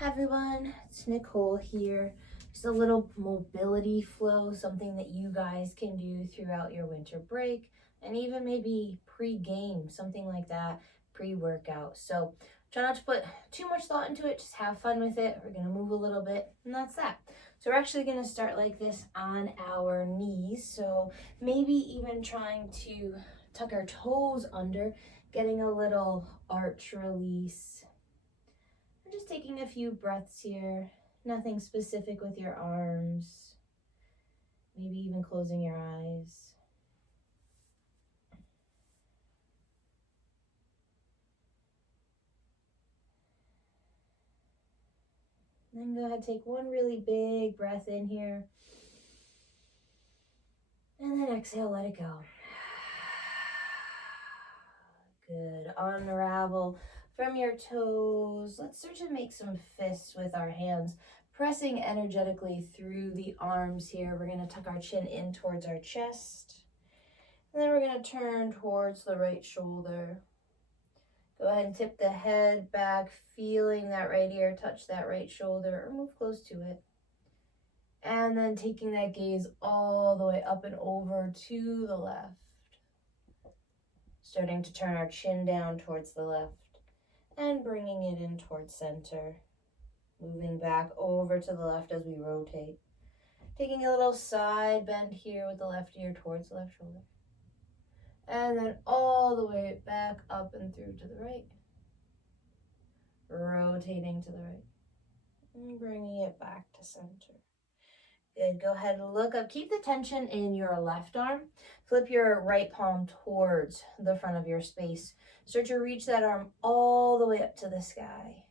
Hi everyone, it's Nicole here. Just a little mobility flow, something that you guys can do throughout your winter break and even maybe pre-game, something like that, pre-workout. So try not to put too much thought into it, just have fun with it. We're gonna move a little bit and that's that. So we're actually gonna start like this on our knees. So maybe even trying to tuck our toes under, getting a little arch release. Just taking a few breaths here, nothing specific with your arms, maybe even closing your eyes. Then go ahead, take one really big breath in here. And then exhale, let it go. Good. Unravel from your toes. Let's start to make some fists with our hands, pressing energetically through the arms here. We're going to tuck our chin in towards our chest. And then we're going to turn towards the right shoulder. Go ahead and tip the head back, feeling that right ear touch that right shoulder or move close to it. And then taking that gaze all the way up and over to the left. Starting to turn our chin down towards the left and bringing it in towards center. Moving back over to the left as we rotate. Taking a little side bend here with the left ear towards the left shoulder. And then all the way back up and through to the right. Rotating to the right. And bringing it back to center. Good. Go ahead and look up. Keep the tension in your left arm. Flip your right palm towards the front of your space. Start to reach that arm all the way up to the sky.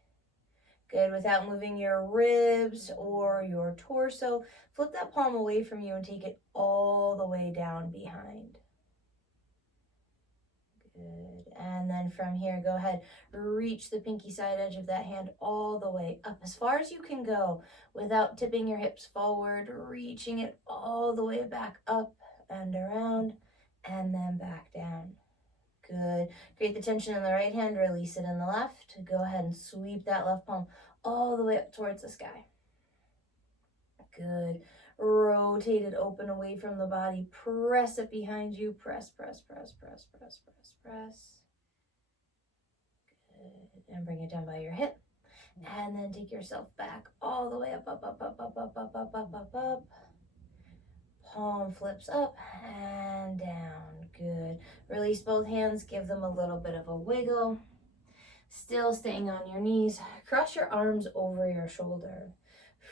Good. Without moving your ribs or your torso, flip that palm away from you and take it all the way down behind. Good. And then from here, go ahead, reach the pinky side edge of that hand all the way up as far as you can go without tipping your hips forward, reaching it all the way back up and around and then back down. Good. Create the tension in the right hand, release it in the left. Go ahead and sweep that left palm all the way up towards the sky. Good. Rotate it open away from the body. Press it behind you. Press, press, press, press, press, press, press. Good. And bring it down by your hip. And then take yourself back all the way up, up, up, up, up, up, up, up, up, up, up. Palm flips up and down. Good. Release both hands. Give them a little bit of a wiggle. Still staying on your knees. Cross your arms over your shoulder.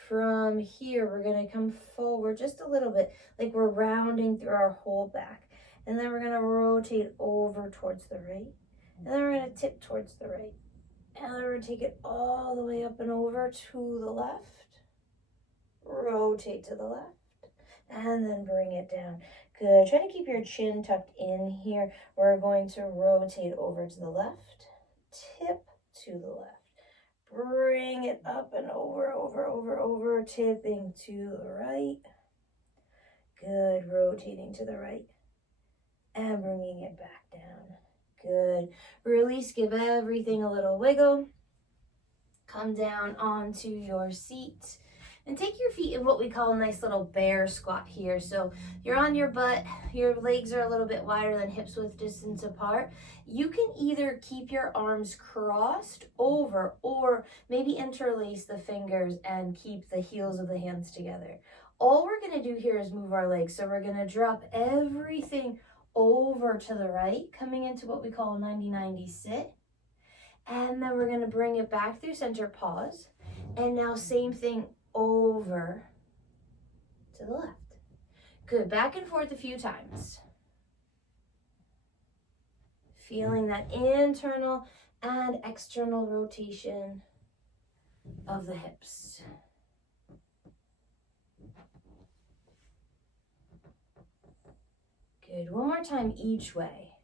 From here, we're going to come forward just a little bit, like we're rounding through our whole back. And then we're going to rotate over towards the right. And then we're going to tip towards the right. And then we're going to take it all the way up and over to the left. Rotate to the left. And then bring it down. Good. Try to keep your chin tucked in here. We're going to rotate over to the left. Tip to the left. Bring it up and over, over, tipping to the right. Good, rotating to the right. And bringing it back down. Good. Release, give everything a little wiggle. Come down onto your seat. And take your feet in what we call a nice little bear squat here. So you're on your butt, your legs are a little bit wider than hips width distance apart. You can either keep your arms crossed over or maybe interlace the fingers and keep the heels of the hands together. All we're gonna do here is move our legs. So we're gonna drop everything over to the right, coming into what we call a 90-90 sit. And then we're gonna bring it back through center, pause. And now same thing over to the left. Good, back and forth a few times. Feeling that internal and external rotation of the hips. Good, one more time each way.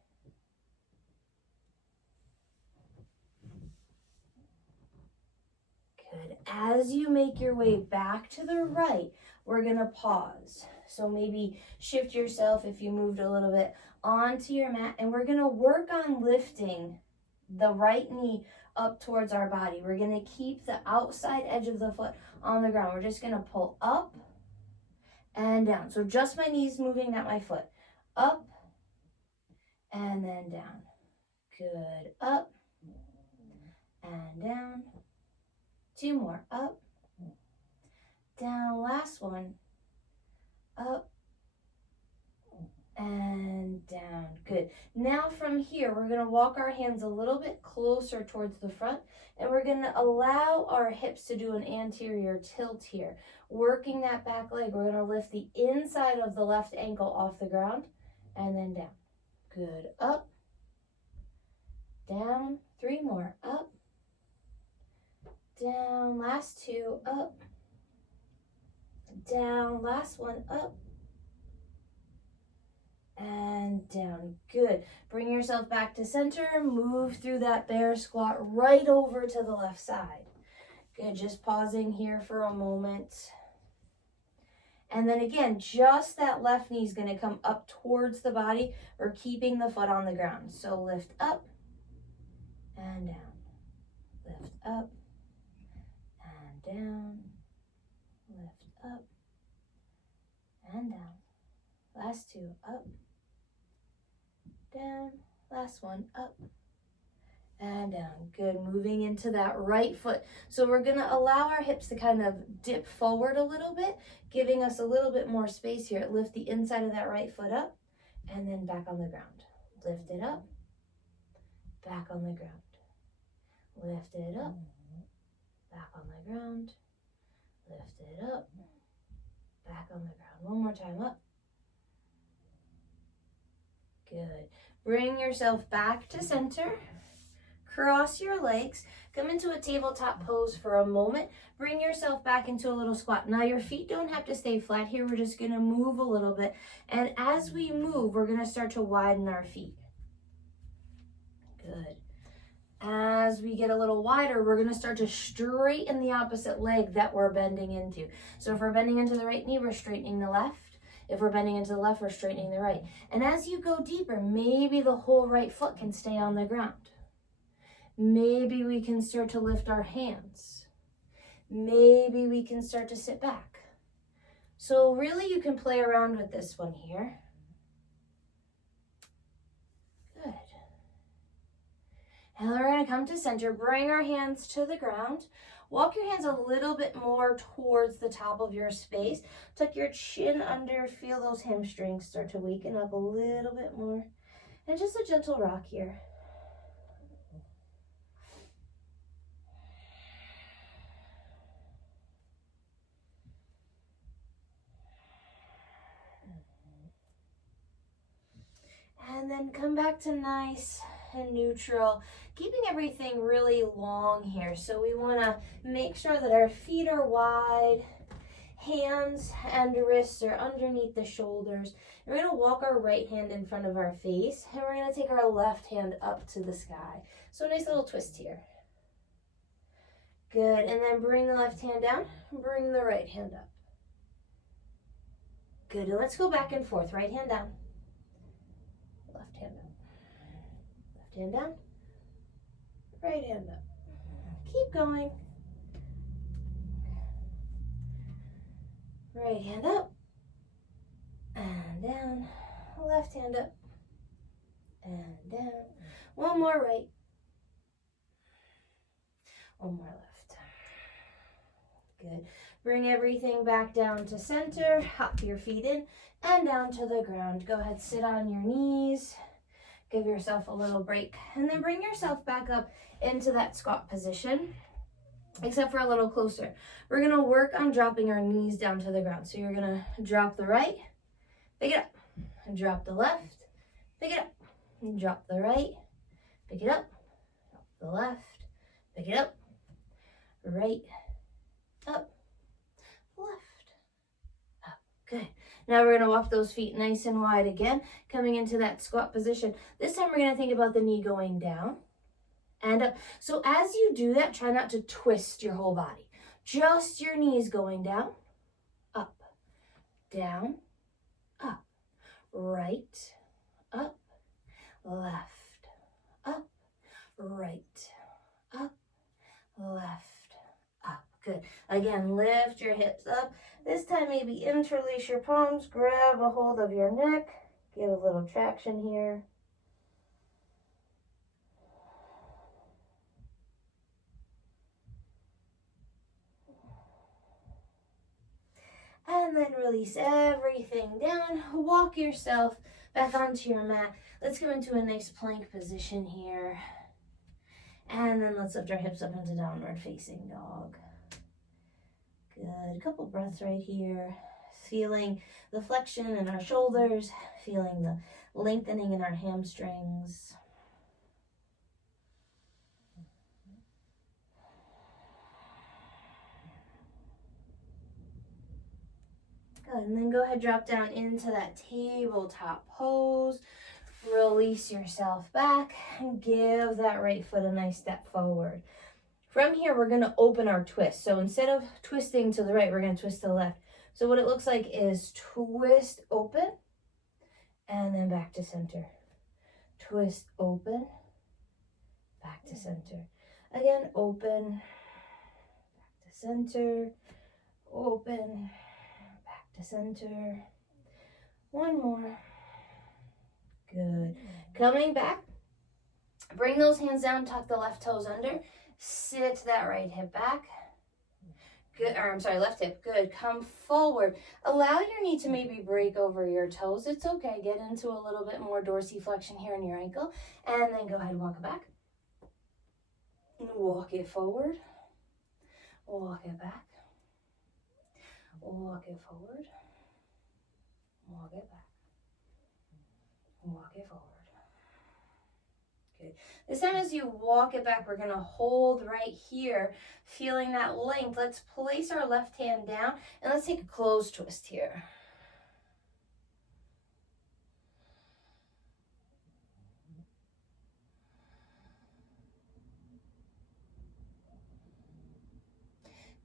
Good, as you make your way back to the right, we're gonna pause. So maybe shift yourself if you moved a little bit onto your mat, and we're gonna work on lifting the right knee up towards our body. We're gonna keep the outside edge of the foot on the ground. We're just gonna pull up and down. So just my knees moving, not my foot. Up and then down. Good. Up and down. 2 more. Up, down. Last one. Up and down. Good. Now from here, we're going to walk our hands a little bit closer towards the front, and we're going to allow our hips to do an anterior tilt here. Working that back leg, we're going to lift the inside of the left ankle off the ground and then down. Good. Up, down. 3 more. Up, down. Last 2. Up, down. Last one. Up and down. Good. Bring yourself back to center. Move through that bear squat right over to the left side. Good. Just pausing here for a moment. And then again, just that left knee is going to come up towards the body. We're keeping the foot on the ground. So lift up and down. Lift up and down. Lift up and down. Last 2. Up, down. Last one. Up and down. Good. Moving into that right foot. So we're going to allow our hips to kind of dip forward a little bit, giving us a little bit more space here. Lift the inside of that right foot up and then back on the ground. Lift it up, back on the ground. Lift it up, back on the ground. Lift it up, back on the ground. One more time. Up. Good. Bring yourself back to center. Cross your legs. Come into a tabletop pose for a moment. Bring yourself back into a little squat. Now your feet don't have to stay flat here. We're just going to move a little bit. And as we move, we're going to start to widen our feet. Good. As we get a little wider, we're going to start to straighten the opposite leg that we're bending into. So if we're bending into the right knee, we're straightening the left. If we're bending into the left, we're straightening the right. And as you go deeper, maybe the whole right foot can stay on the ground. Maybe we can start to lift our hands. Maybe we can start to sit back. So really you can play around with this one here. Good. And then we're going to come to center, bring our hands to the ground. Walk your hands a little bit more towards the top of your space. Tuck your chin under, feel those hamstrings start to waken up a little bit more. And just a gentle rock here. And then come back to nice and neutral, keeping everything really long here. So we want to make sure that our feet are wide, hands and wrists are underneath the shoulders. And we're going to walk our right hand in front of our face, and we're going to take our left hand up to the sky. So a nice little twist here. Good, and then bring the left hand down, bring the right hand up. Good, and let's go back and forth. Right hand down. Left hand up. Left hand down. Right hand up. Keep going. Right hand up. And down. Left hand up. And down. One more right. One more left. Good. Bring everything back down to center. Hop your feet in and down to the ground. Go ahead, sit on your knees. Give yourself a little break. And then bring yourself back up into that squat position, except for a little closer. We're going to work on dropping our knees down to the ground. So you're going to drop the right, pick it up, and drop the left, pick it up, and drop the right, pick it up, drop the left, pick it up, right, up, left, up. Good. Now we're going to walk those feet nice and wide again, coming into that squat position. This time we're going to think about the knee going down and up. So as you do that, try not to twist your whole body. Just your knees going down, up, down, up, right, up, left, up, right, up, left, up. Good. Again, lift your hips up. This time maybe interlace your palms, grab a hold of your neck, get a little traction here. And then release everything down. Walk yourself back onto your mat. Let's go into a nice plank position here. And then let's lift our hips up into downward facing dog. Good. A couple breaths right here. Feeling the flexion in our shoulders, feeling the lengthening in our hamstrings. Good, and then go ahead, drop down into that tabletop pose. Release yourself back and give that right foot a nice step forward. From here, we're gonna open our twist. So instead of twisting to the right, we're gonna twist to the left. So what it looks like is twist open and then back to center. Twist open, back to center. Again, open, back to center, open, back to center. One more. Good. Coming back, bring those hands down, tuck the left toes under, sit that right hip back. Good, or I'm sorry, left hip. Good. Come forward. Allow your knee to maybe break over your toes. It's okay. Get into a little bit more dorsiflexion here in your ankle. And then go ahead and walk it back. Walk it forward. Walk it back. Walk it forward. Walk it back. Walk it forward. Good. This time as you walk it back, we're going to hold right here, feeling that length. Let's place our left hand down and let's take a closed twist here.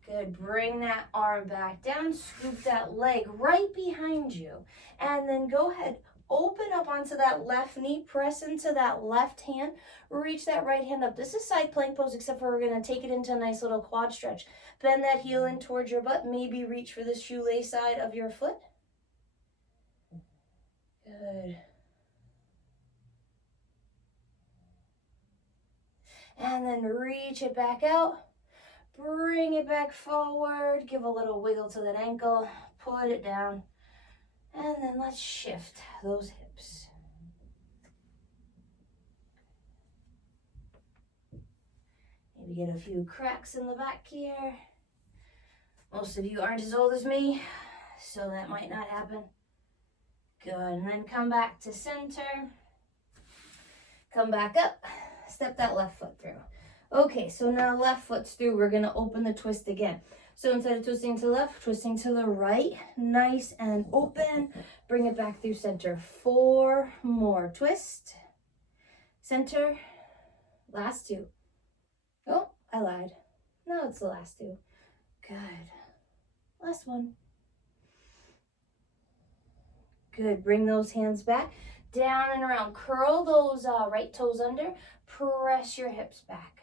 Good. Bring that arm back down, scoop that leg right behind you, and then go ahead. Open up onto that left knee, press into that left hand, reach that right hand up. This is side plank pose, except for we're going to take it into a nice little quad stretch. Bend that heel in towards your butt. Maybe reach for the shoelace side of your foot. Good. And then reach it back out. Bring it back forward. Give a little wiggle to that ankle. Put it down. And then let's shift those hips. Maybe get a few cracks in the back here. Most of you aren't as old as me, so that might not happen. Good, and then come back to center. Come back up, step that left foot through. Okay, so now left foot's through. We're gonna open the twist again. So instead of twisting to the left, twisting to the right, nice and open. Bring it back through center. 4 more. Twist, center, last 2. Oh, I lied. No, it's the last 2. Good. Last 1. Good. Bring those hands back, down and around. Curl those right toes under. Press your hips back.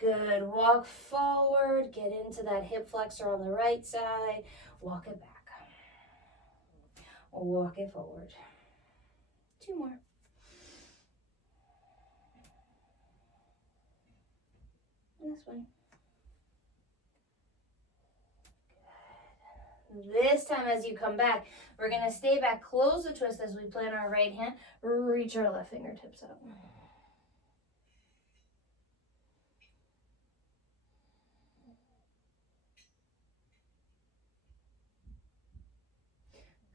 Good. Walk forward. Get into that hip flexor on the right side. Walk it back. Walk it forward. 2 more. And this one. Good. This time as you come back, we're going to stay back. Close the twist as we plant our right hand. Reach our left fingertips up.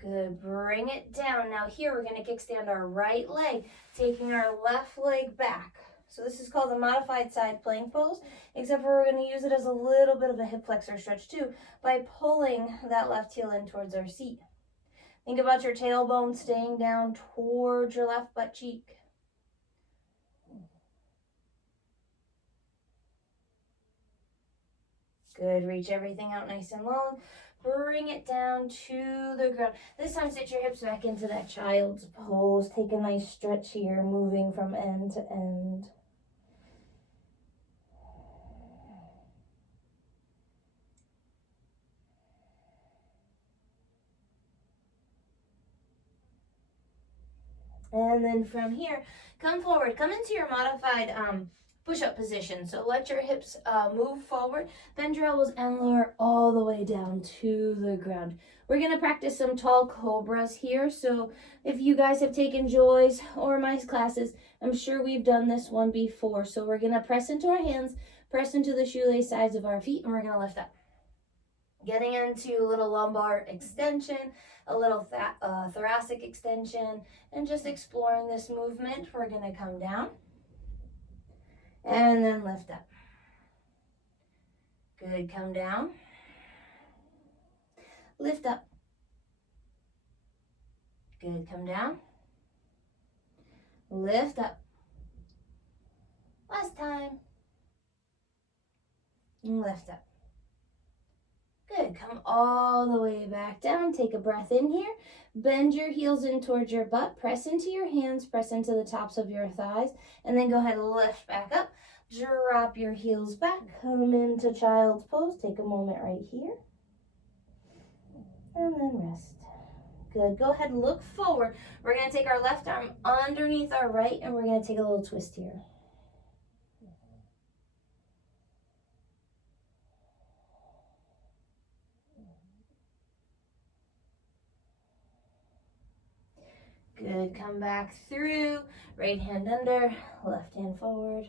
Good, bring it down. Now here we're going to kickstand our right leg, taking our left leg back. So this is called a modified side plank pose, except for we're going to use it as a little bit of a hip flexor stretch too, by pulling that left heel in towards our seat. Think about your tailbone staying down towards your left butt cheek. Good, reach everything out nice and long. Bring it down to the ground. This time sit your hips back into that child's pose. Take a nice stretch here, moving from end to end. And then from here, come forward, come into your modified push-up position. So let your hips move forward, bend your elbows and lower all the way down to the ground. We're gonna practice some tall cobras here. So if you guys have taken Joy's or my classes, I'm sure we've done this one before. So we're gonna press into our hands, press into the shoelace sides of our feet, and we're gonna lift up. Getting into a little lumbar extension, a little thoracic extension, and just exploring this movement. We're gonna come down and then lift up. Good, come down, lift up. Good, come down, lift up. Last time, lift up. Good, come all the way back down. Take a breath in here. Bend your heels in towards your butt. Press into your hands, press into the tops of your thighs, and then go ahead and lift back up. Drop your heels back. Come into child's pose. Take a moment right here. And then rest. Good, go ahead, look forward. We're gonna take our left arm underneath our right, and we're gonna take a little twist here. Good, come back through, right hand under, left hand forward.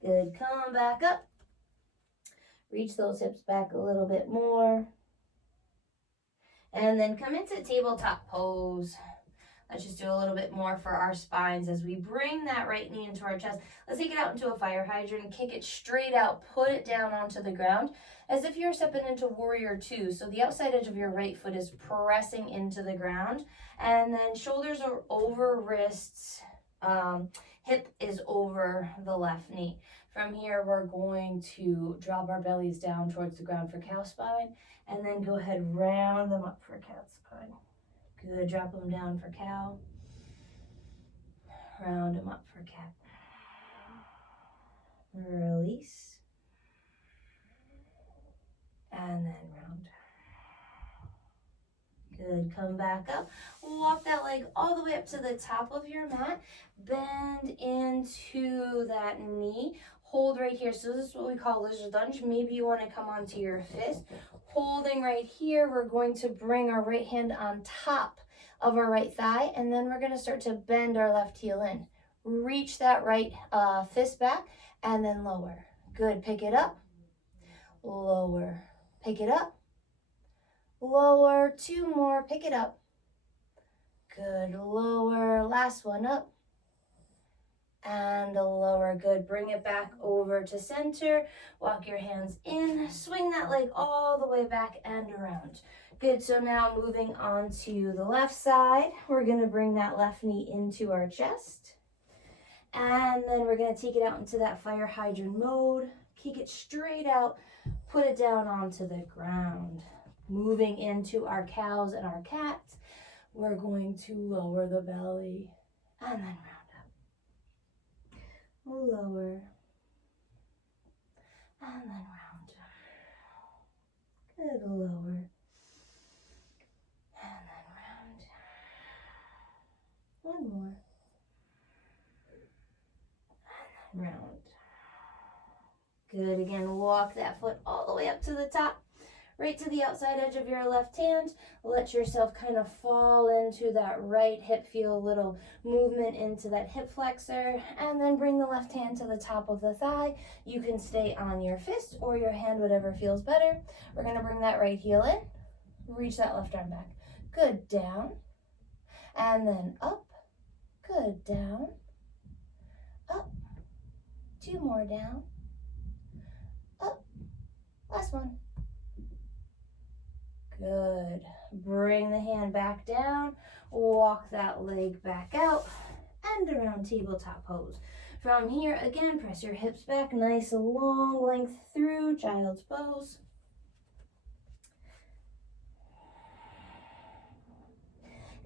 Good, come back up. Reach those hips back a little bit more. And then come into tabletop pose. Let's just do a little bit more for our spines as we bring that right knee into our chest. Let's take it out into a fire hydrant, kick it straight out, put it down onto the ground as if you're stepping into warrior two. So the outside edge of your right foot is pressing into the ground, and then shoulders are over wrists, hip is over the left knee. From here, we're going to drop our bellies down towards the ground for cow spine, and then go ahead, round them up for cat spine. Good, drop them down for cow. Round them up for cat. Release. And then round. Good, come back up. Walk that leg all the way up to the top of your mat. Bend into that knee. Hold right here. So this is what we call lizard lunge. Maybe you want to come onto your fist. Holding right here, we're going to bring our right hand on top of our right thigh, and then we're going to start to bend our left heel in. Reach that right fist back, and then lower. Good, pick it up, lower, pick it up, lower, two more, pick it up. Good, lower, last one up, and lower. Good, bring it back over to center. Walk your hands in, swing that leg all the way back and around. Good, so now moving on to the left side, we're gonna bring that left knee into our chest. And then we're gonna take it out into that fire hydrant mode, kick it straight out, put it down onto the ground. Moving into our cows and our cats, we're going to lower the belly and then round up. Lower and then round. Good, lower and then round. One more. And then round. Good, again, walk that foot all the way up to the top, right to the outside edge of your left hand. Let yourself kind of fall into that right hip. Feel a little movement into that hip flexor, and then bring the left hand to the top of the thigh. You can stay on your fist or your hand, whatever feels better. We're gonna bring that right heel in, reach that left arm back. Good, down, and then up. Good, down, up, two more down, up, last one. Good. Bring the hand back down, walk that leg back out, and around tabletop pose. From here, again, press your hips back, nice long length through child's pose.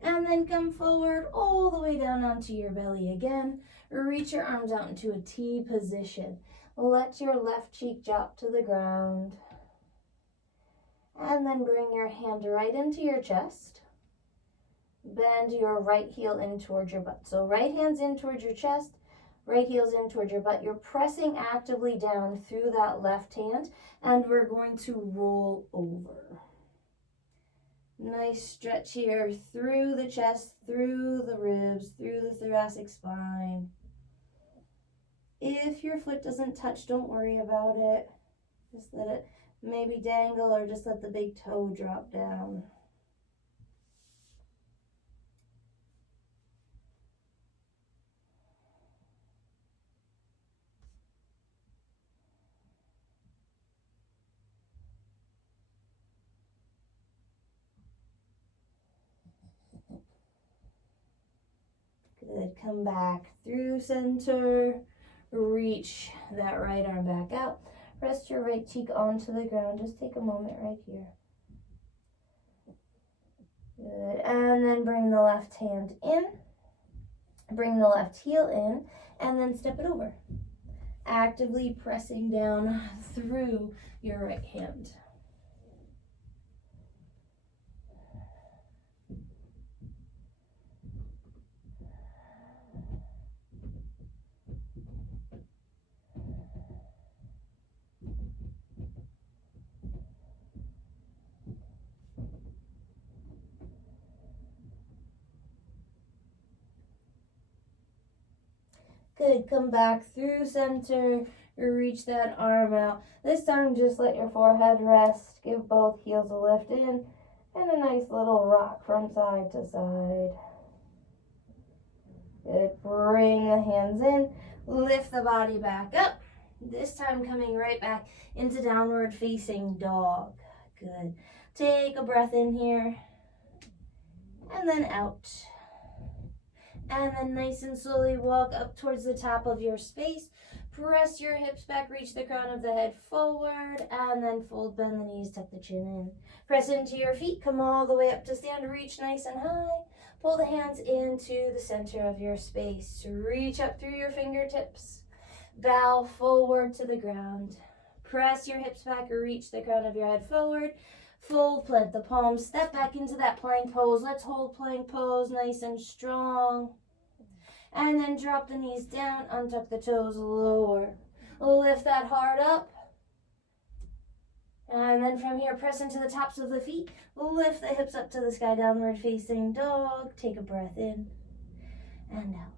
And then come forward all the way down onto your belly again. Reach your arms out into a T position. Let your left cheek drop to the ground. And then bring your hand right into your chest. Bend your right heel in towards your butt. So right hand's in towards your chest, right heel's in towards your butt. You're pressing actively down through that left hand, and we're going to roll over. Nice stretch here through the chest, through the ribs, through the thoracic spine. If your foot doesn't touch, don't worry about it. Just let it maybe dangle, or just let the big toe drop down. Good, come back through center. Reach that right arm back out. Rest your right cheek onto the ground. Just take a moment right here. Good, and then bring the left hand in. Bring the left heel in, and then step it over. Actively pressing down through your right hand. Good, come back through center, reach that arm out. This time just let your forehead rest, give both heels a lift in, and a nice little rock from side to side. Good, bring the hands in, lift the body back up. This time coming right back into downward facing dog. Good, take a breath in here, and then out. And then nice and slowly walk up towards the top of your space. Press your hips back, reach the crown of the head forward, and then fold, bend the knees, tuck the chin in. Press into your feet, come all the way up to stand, reach nice and high. Pull the hands into the center of your space. Reach up through your fingertips. Bow forward to the ground. Press your hips back, reach the crown of your head forward. Fold, plant the palms, step back into that plank pose. Let's hold plank pose nice and strong. And then drop the knees down, untuck the toes, lower. Lift that heart up. And then from here, press into the tops of the feet. Lift the hips up to the sky, downward facing dog. Take a breath in and out.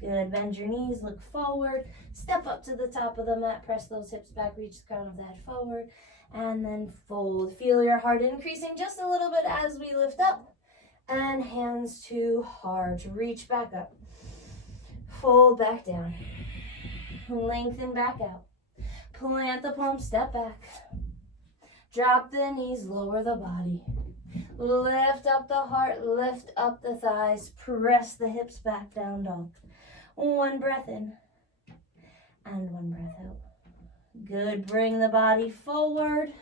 Good, bend your knees, look forward. Step up to the top of the mat, press those hips back, reach the crown of the head forward. And then fold. Feel your heart increasing just a little bit as we lift up. And hands to heart. Reach back up. Fold back down. Lengthen back out. Plant the palms, step back. Drop the knees, lower the body. Lift up the heart, lift up the thighs. Press the hips back, down dog. One breath in. And one breath out. Good, bring the body forward.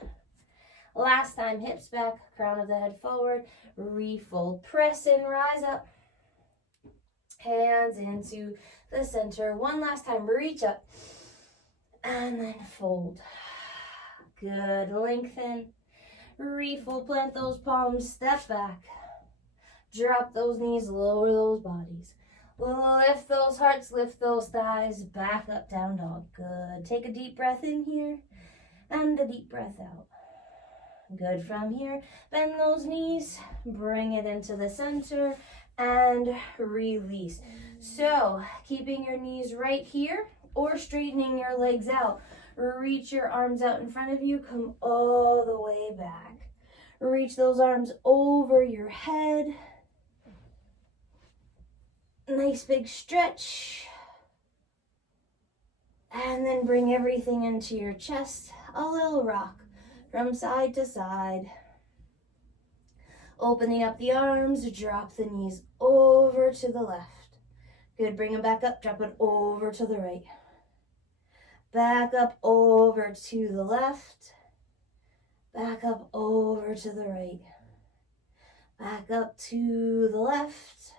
Last time, hips back, crown of the head forward, refold, press in, rise up. Hands into the center. One last time, reach up. And then fold. Good, lengthen. Refold, plant those palms, step back. Drop those knees, lower those bodies. Lift those hearts, lift those thighs, back up, down dog. Good. Take a deep breath in here and a deep breath out. Good. From here, bend those knees, bring it into the center and release. So, keeping your knees right here or straightening your legs out. Reach your arms out in front of you, come all the way back. Reach those arms over your head. Nice big stretch. And then bring everything into your chest. A little rock from side to side. Opening up the arms, drop the knees over to the left. Good, bring them back up, drop it over to the right. Back up over to the left. Back up over to the right. Back up to the left.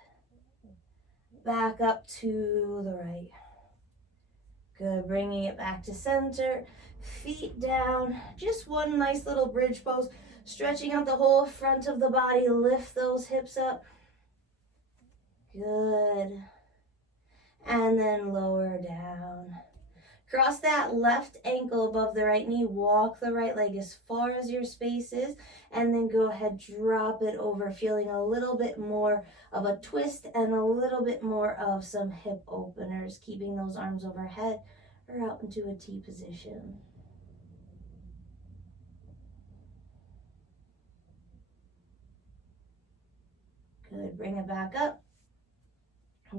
Back up to the right. Good, bringing it back to center. Feet down. Just one nice little bridge pose. Stretching out the whole front of the body. Lift those hips up. Good. And then lower down. Cross that left ankle above the right knee. Walk the right leg as far as your space is. And then go ahead, drop it over, feeling a little bit more of a twist and a little bit more of some hip openers, keeping those arms overhead or out into a T position. Good, bring it back up.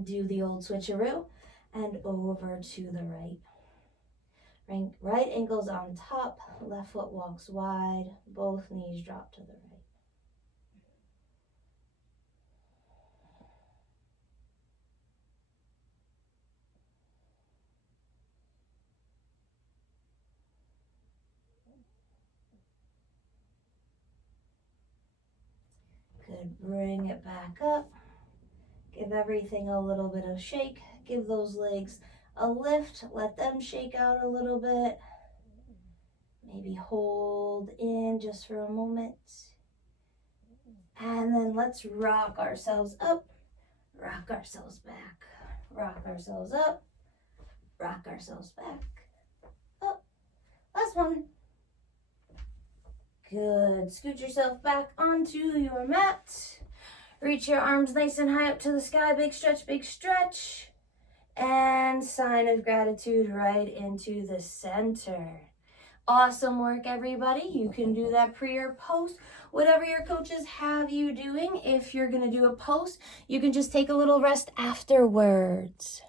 Do the old switcheroo and over to the right. Right ankle's on top, left foot walks wide, both knees drop to the right. Good, bring it back up. Give everything a little bit of shake. Give those legs a lift. Let them shake out a little bit. Maybe hold in just for a moment. And then let's rock ourselves up, rock ourselves back, rock ourselves up, rock ourselves back, up. Last one. Good. Scoot yourself back onto your mat. Reach your arms nice and high up to the sky. Big stretch, big stretch. And sign of gratitude right into the center. Awesome work, everybody. You can do that pre or post, whatever your coaches have you doing. If you're going to do a post, you can just take a little rest afterwards.